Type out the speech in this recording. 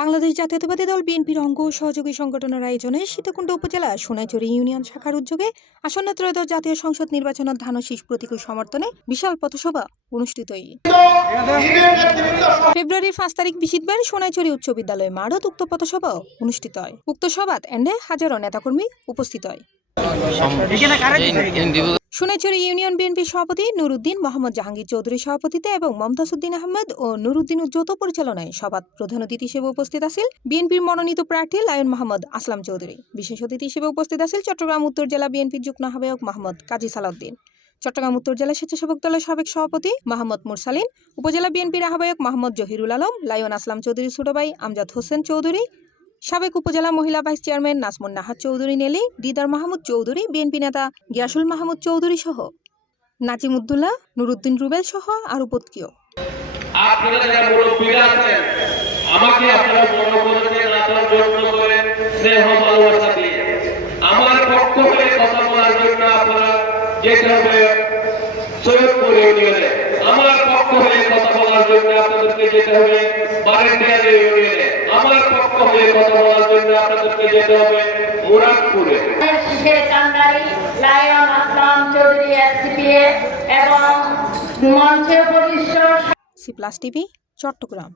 বাংলাদেশ জাতীয়তাবাদী দল বিএনপির অঙ্গ ও সহযোগী সংগঠনের আয়োজনে সীতাকুণ্ড উপজেলা সোনাইছড়ি ইউনিয়ন শাখার উদ্যোগে আসন্ন ত্রয়োদশ জাতীয় সংসদ নির্বাচনের ধান ও শীষ প্রতীকী সমর্থনে বিশাল পথসভা অনুষ্ঠিত। ফেব্রুয়ারির 5 তারিখ বৃহস্পতিবার সোনাইছড়ি উচ্চ বিদ্যালয়ে মাঠত উক্ত পথসভা অনুষ্ঠিত হয়। উক্ত সভাত এন্ডে হাজারো নেতাকর্মী উপস্থিত হয়। সোনাইছড়ি ইউনিয়ন বিএনপির সভাপতি নুরুদ্দিন মোহাম্মদ জাহাঙ্গীর চৌধুরীর সভাপতিত্বে এবং মমতাজউদ্দিন আহমেদ ও নুরুদ্দিনের যৌথ পরিচালনায় সভাত প্রধান অতিথি হিসেবে উপস্থিত আছেন বিএনপির মনোনীত প্রার্থী লায়ন মোহাম্মদ আসলাম চৌধুরী। বিশেষ অতিথি হিসেবে উপস্থিত আছেন চট্টগ্রাম উত্তর জেলা বিএনপির যুগ্ম আহ্বায়ক মোহাম্মদ কাজী সালাউদ্দিন, চট্টগ্রাম উত্তর জেলা স্বেচ্ছাসেবক দলের সাবেক সভাপতি মোহাম্মদ মুরসালিন, উপজেলা বিএনপির আহ্বায়ক মোহাম্মদ জহিরুল আলম, লায়ন আসলাম চৌধুরীর ছোট ভাই আমজাদ হোসেন চৌধুরী, সাবেক উপজেলা মহিলা ভাইস চেয়ারম্যান নাজমুন নাহার চৌধুরী নেলি, দিদার মাহমুদ চৌধুরী, বিএনপি নেতা গিয়াসুল মাহমুদ চৌধুরী সহ নাজিম উদ্দুল্লাহ, নুরুদ্দিন রুবেল সহ আরো পত্কীয়। আপনারা যারা মুরব্বীরা আছেন, আমাকে আপনারা বড় করেছেন, আপনারা যত্ন করেন, স্নেহ ভালোবাসা দিয়ে আমার পক্ষ হয়ে কথা বলার জন্য আপনারা যেতে হবে সৈয়দপুর ইউনিয়নে। আমার পক্ষ হয়ে কথা বলার জন্য আপনাদেরকে যেতে হবে বারেন্ডিয়া ইউনিয়নে। আমার পক্ষ হয়ে কথা বলার জন্য আপনাদেরকে যেতে হবে মুরাদপুরে। লায়ন আসলাম চৌধুরী এবং মঞ্চে উপবিষ্ট সি প্লাস টিভি, চট্টগ্রাম।